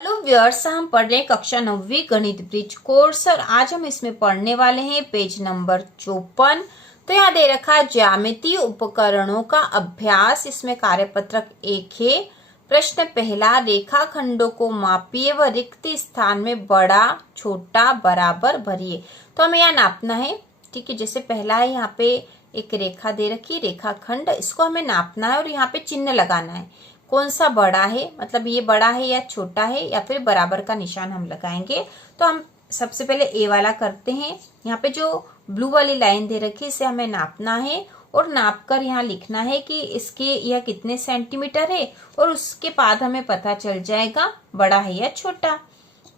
Hello viewers, हम पढ़ रहे हैं कक्षा 9वीं गणित ब्रिज कोर्स और आज हम इसमें पढ़ने वाले हैं पेज नंबर 54। तो यहाँ दे रखा है ज्यामितीय उपकरणों का अभ्यास। इसमें कार्यपत्रक 1 है। प्रश्न पहला, रेखाखंडों को मापिए व रिक्त स्थान में बड़ा छोटा बराबर भरिए। तो हमें यहाँ नापना है। ठीक है, जैसे पहला है, यहाँ पे एक रेखा दे रखी, रेखाखंड, इसको हमें नापना है और यहाँ पे चिन्ह लगाना है। कौन सा बड़ा है, मतलब ये बड़ा है या छोटा है, या फिर बराबर का निशान हम लगाएंगे। तो हम सबसे पहले ए वाला करते हैं। यहाँ पे जो ब्लू वाली लाइन दे रखी है इसे हमें नापना है और नापकर यहाँ लिखना है कि इसके यह कितने सेंटीमीटर है, और उसके बाद हमें पता चल जाएगा बड़ा है या छोटा।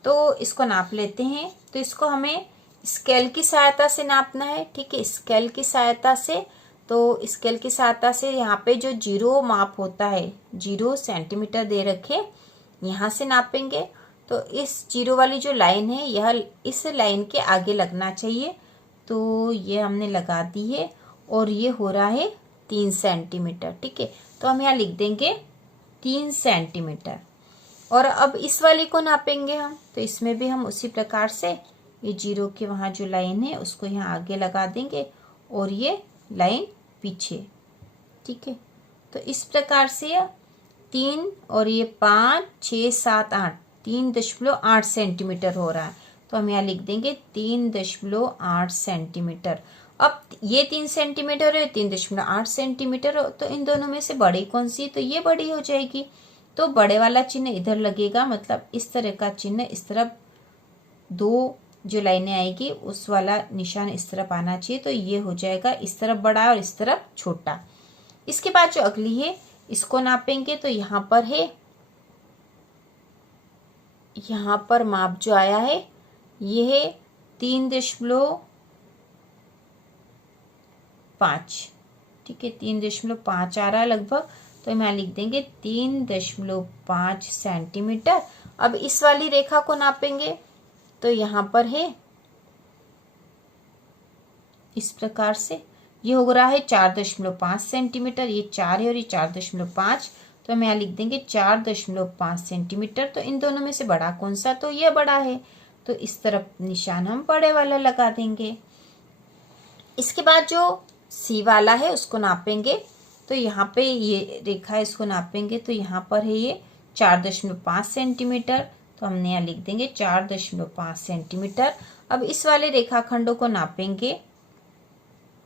तो इसको नाप लेते हैं। तो इसको हमें स्केल की सहायता से नापना है। ठीक है, स्केल की सहायता से। तो स्केल की सहायता से यहाँ पे जो 0 माप होता है, 0 सेंटीमीटर दे रखे, यहाँ से नापेंगे। तो इस 0 वाली जो लाइन है यह इस लाइन के आगे लगना चाहिए। तो ये हमने लगा दी है और ये हो रहा है 3 सेंटीमीटर। ठीक है, तो हम यहाँ लिख देंगे 3 सेंटीमीटर। और अब इस वाली को नापेंगे हम। तो इसमें भी हम उसी प्रकार से ये 0 के वहाँ जो लाइन है उसको यहाँ आगे लगा देंगे और ये लाइन पीछे। ठीक है, तो इस प्रकार से 3 और ये 5, 6, 7, 8, 3.8 सेंटीमीटर हो रहा है। तो हम यहाँ लिख देंगे 3.8 सेंटीमीटर। अब ये 3 सेंटीमीटर है, 3.8 सेंटीमीटर हो, तो इन दोनों में से बड़ी कौन सी? तो ये बड़ी हो जाएगी। तो बड़े वाला चिन्ह इधर लगेगा, मतलब इस तरह का चिन्ह इस तरफ, 2 जो लाइनें आएगी उस वाला निशान इस तरफ आना चाहिए। तो ये हो जाएगा इस तरफ बड़ा और इस तरफ छोटा। इसके बाद जो अगली है इसको नापेंगे। तो यहाँ पर है, यहाँ पर माप जो आया है ये है 3.5। ठीक है, 3.5 आ रहा है लगभग। तो हम यहाँ लिख देंगे 3.5 सेंटीमीटर। अब इस वाली रेखा को नापेंगे। तो यहाँ पर है इस प्रकार से, ये हो रहा है 4.5 सेंटीमीटर। ये 4 है और ये 4.5। तो हम यहाँ लिख देंगे 4.5 सेंटीमीटर। तो इन दोनों में से बड़ा कौन सा? तो ये बड़ा है। तो इस तरफ निशान हम बड़े वाला लगा देंगे। इसके बाद जो सी वाला है उसको नापेंगे। तो यहाँ पे ये रेखा है, इसको नापेंगे। तो यहाँ पर है ये 4.5 सेंटीमीटर। तो हमने यहाँ लिख देंगे 4.5 सेंटीमीटर। अब इस वाले रेखाखंडों को नापेंगे।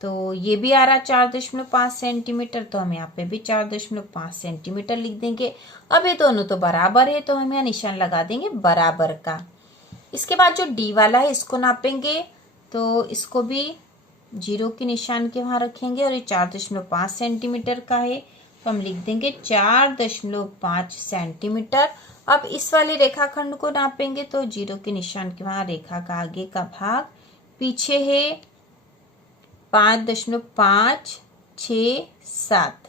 तो ये भी आ रहा 4.5 सेंटीमीटर। तो हम यहाँ पे भी 4.5 सेंटीमीटर लिख देंगे। अब ये दोनों तो बराबर है, तो हम यहाँ निशान लगा देंगे बराबर का। इसके बाद जो डी वाला है इसको नापेंगे। तो इसको भी 0 के निशान के वहां रखेंगे और ये 4.5 सेंटीमीटर का है। तो हम लिख देंगे 4.5 सेंटीमीटर। अब इस वाले रेखाखंड को नापेंगे। तो 0 के निशान के वहां रेखा का आगे का भाग, पीछे है 5.567,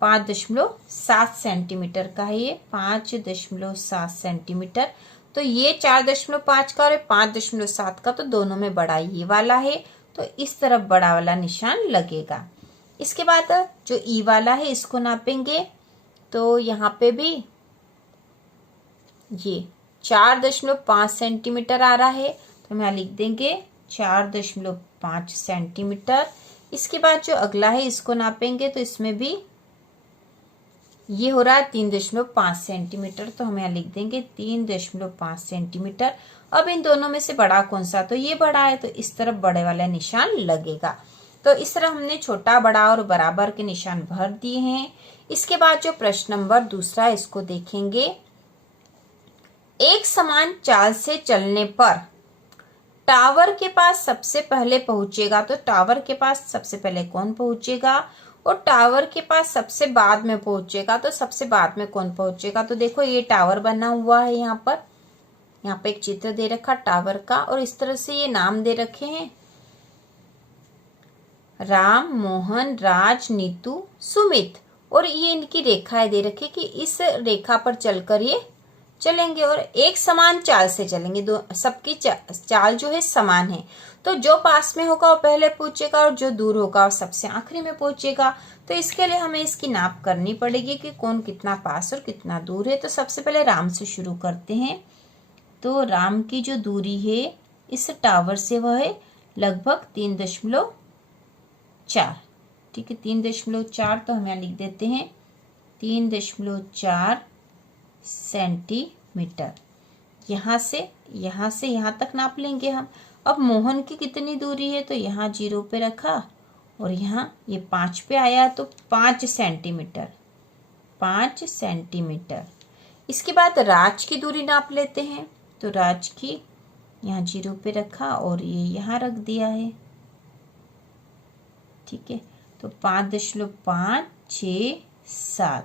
5.7 सेंटीमीटर का है ये, 5.7 सेंटीमीटर। तो ये 4.5 का और 5.7 का, तो दोनों में बड़ा ये वाला है। तो इस तरफ बड़ा वाला निशान लगेगा। इसके बाद जो ई वाला है इसको नापेंगे। तो यहाँ पे भी ये 4.5 सेंटीमीटर आ रहा है। तो हम यहाँ लिख देंगे 4.5 सेंटीमीटर। इसके बाद जो अगला है इसको नापेंगे। तो इसमें भी ये हो रहा है 3.5 सेंटीमीटर। तो हम यहाँ लिख देंगे 3.5 सेंटीमीटर। अब इन दोनों में से बड़ा कौन सा? तो ये बड़ा है, तो इस तरफ बड़े वाला निशान लगेगा। तो इस तरह हमने छोटा, बड़ा और बराबर के निशान भर दिए हैं। इसके बाद जो प्रश्न नंबर दूसरा इसको देखेंगे। एक समान चाल से चलने पर टावर के पास सबसे पहले पहुंचेगा। तो टावर के पास सबसे पहले कौन पहुंचेगा, और टावर के पास सबसे बाद में पहुंचेगा। तो सबसे बाद में कौन पहुंचेगा? तो देखो ये टावर बना हुआ है, यहाँ पे एक चित्र दे रखा टावर का, और इस तरह से ये नाम दे रखे हैं, राम, मोहन, राज, नीतू, सुमित। और ये इनकी रेखाएं दे रखी कि इस रेखा पर चलकर ये चलेंगे और एक समान चाल से चलेंगे। दो सबकी चाल जो है समान है, तो जो पास में होगा वो पहले पहुंचेगा और जो दूर होगा वो सबसे आखिरी में पहुंचेगा। तो इसके लिए हमें इसकी नाप करनी पड़ेगी कि कौन कितना पास और कितना दूर है। तो सबसे पहले राम से शुरू करते हैं। तो राम की जो दूरी है इस टावर से वह है लगभग 3.4। ठीक है, 3.4 तो हम यहाँ लिख देते हैं 3.4 सेंटीमीटर। यहाँ से यहाँ तक नाप लेंगे हम। अब मोहन की कितनी दूरी है, तो यहाँ 0 पे रखा और यहाँ ये 5 पे आया तो 5 सेंटीमीटर, 5 सेंटीमीटर। इसके बाद राज की दूरी नाप लेते हैं। तो राज की यहाँ 0 पे रखा और ये यहाँ रख दिया है। ठीक है, तो 5.567,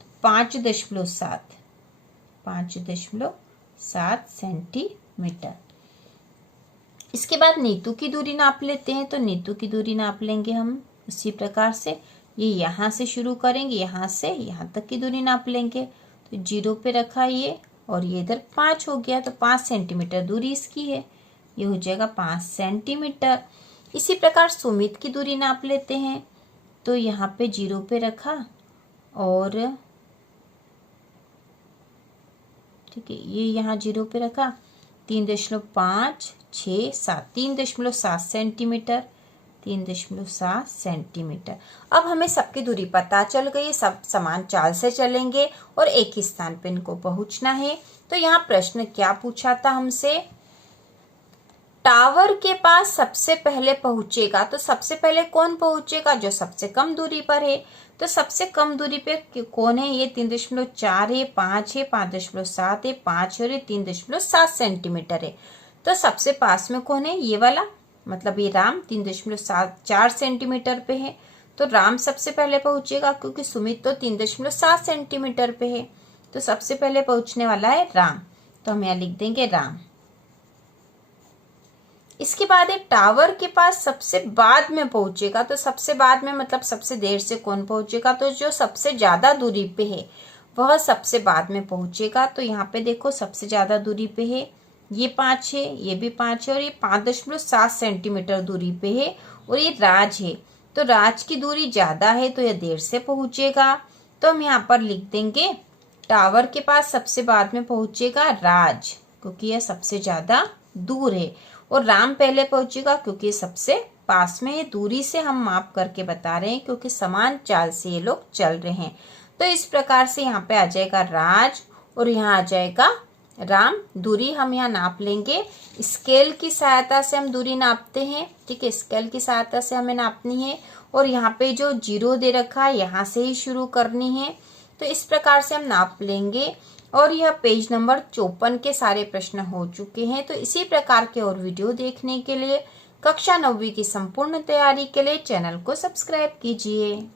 तो 5.7 सेंटीमीटर। इसके बाद नीतू की दूरी नाप लेते हैं। तो नीतू की दूरी नाप लेंगे हम उसी प्रकार से। ये यहाँ से शुरू करेंगे, यहाँ से यहाँ तक की दूरी नाप लेंगे। तो 0 पे रखा ये और ये इधर 5 हो गया, तो 5 सेंटीमीटर दूरी इसकी है। ये हो जाएगा 5 सेंटीमीटर। इसी प्रकार सुमित की दूरी नाप लेते हैं। तो यहाँ पे 0 पे रखा और ठीक है, ये यहाँ 0 पे रखा, 3.567, 3.7 सेंटीमीटर, 3.7 सेंटीमीटर। अब हमें सबकी दूरी पता चल गई, सब समान चाल से चलेंगे और एक ही स्थान पे इनको पहुंचना है। तो यहाँ प्रश्न क्या पूछा था हमसे, टावर के पास सबसे पहले पहुंचेगा। तो सबसे पहले कौन पहुंचेगा, जो सबसे कम दूरी पर है। तो सबसे कम दूरी पे कौन है, ये 3.4 है, 5 है, 5.7 है, 5 और ये 3.7 सेंटीमीटर है। तो सबसे पास में कौन है, ये वाला, मतलब ये राम 3.4 सेंटीमीटर पे है। तो राम सबसे पहले पहुंचेगा क्योंकि सुमित तो 3.7 सेंटीमीटर पे है। तो सबसे पहले पहुंचने वाला है राम, तो हम यहाँ लिख देंगे राम। इसके बाद एक टावर के पास सबसे बाद में पहुंचेगा। तो सबसे बाद में मतलब सबसे देर से कौन पहुंचेगा, तो जो सबसे ज्यादा दूरी पे है वह सबसे बाद में पहुंचेगा। तो यहाँ पे देखो सबसे ज्यादा दूरी पे है, ये 5 है, ये भी 5 है और ये 5.7 सेंटीमीटर दूरी पे है और ये राज है। तो राज की दूरी ज्यादा है तो यह देर से पहुंचेगा। तो हम यहाँ पर लिख देंगे टावर के पास सबसे बाद में पहुंचेगा राज, क्योंकि यह सबसे ज्यादा दूर है, और राम पहले पहुंचेगा क्योंकि सबसे पास में है। दूरी से हम माप करके बता रहे हैं क्योंकि समान चाल से ये लोग चल रहे हैं। तो इस प्रकार से यहाँ पे आ जाएगा राज और यहाँ आ जाएगा राम। दूरी हम यहाँ नाप लेंगे, स्केल की सहायता से हम दूरी नापते हैं। ठीक है, स्केल की सहायता से हमें नापनी है और यहाँ पे जो 0 दे रखा है यहाँ से ही शुरू करनी है। तो इस प्रकार से हम नाप लेंगे और यह पेज नंबर 54 के सारे प्रश्न हो चुके हैं। तो इसी प्रकार के और वीडियो देखने के लिए कक्षा 9वीं की संपूर्ण तैयारी के लिए चैनल को सब्सक्राइब कीजिए।